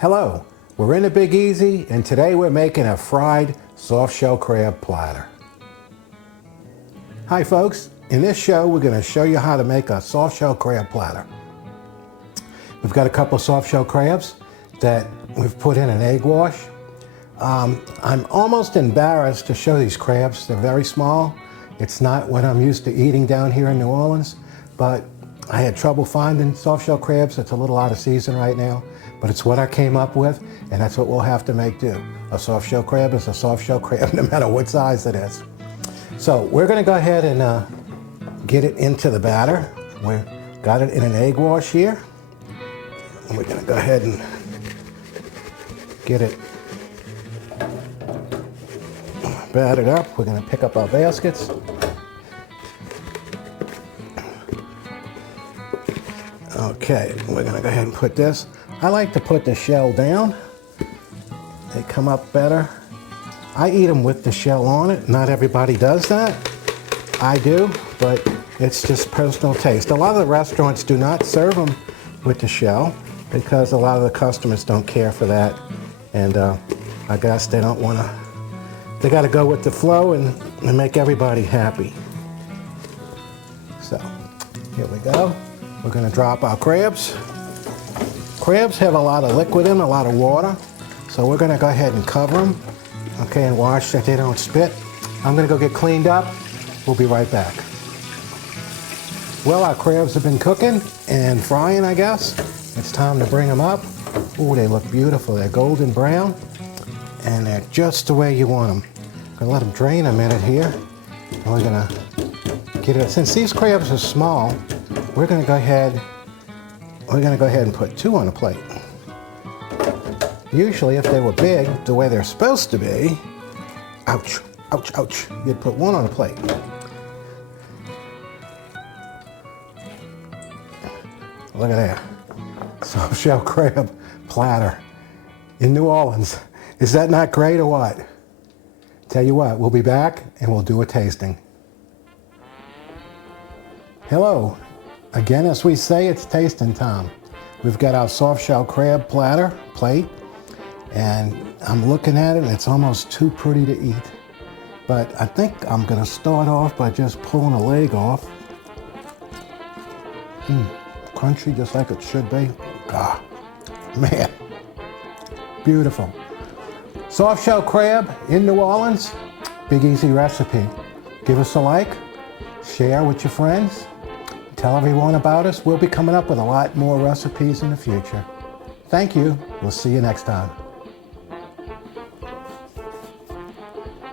Hello, we're in a Big Easy, and today we're making a fried soft-shell crab platter. Hi folks, in this show we're going to show you how to make a soft-shell crab platter. We've got a couple soft-shell crabs that we've put in an egg wash. I'm almost embarrassed to show these crabs. They're very small. It's not what I'm used to eating down here in New Orleans, but I had trouble finding soft-shell crabs. It's a little out of season right now, but it's what I came up with, and that's what we'll have to make do. A soft-shell crab is a soft-shell crab, no matter what size it is. So we're going to go ahead and get it into the batter. We've got it in an egg wash here. We're going to go ahead and get it battered up. We're going to pick up our baskets. Okay, we're going to go ahead and put this. I like to put the shell down. They come up better. I eat them with the shell on it. Not everybody does that. I do, but it's just personal taste. A lot of the restaurants do not serve them with the shell because a lot of the customers don't care for that. And I guess they don't want to, they got to go with the flow and make everybody happy. So here we go. We're going to drop our crabs. Crabs have a lot of liquid in them, a lot of water. So we're going to go ahead and cover them, okay, and watch that they don't spit. I'm going to go get cleaned up. We'll be right back. Well, our crabs have been cooking and frying, I guess. It's time to bring them up. Oh, they look beautiful. They're golden brown, and they're just the way you want them. I'm going to let them drain a minute here. And we're going to get it. Since these crabs are small, we're going to go ahead and put 2 on a plate. Usually if they were big, the way they're supposed to be, ouch, ouch, ouch, you'd put 1 on a plate. Look at that. Soft-shell crab platter in New Orleans. Is that not great or what? Tell you what, we'll be back and we'll do a tasting. Hello. Again, as we say, it's tasting time. We've got our soft-shell crab platter plate, and I'm looking at it, and it's almost too pretty to eat. But I think I'm going to start off by just pulling a leg off. Crunchy, just like it should be. Ah, man, beautiful. Soft-shell crab in New Orleans, Big Easy recipe. Give us a like, share with your friends. Tell everyone about us. We'll be coming up with a lot more recipes in the future. Thank you. We'll see you next time.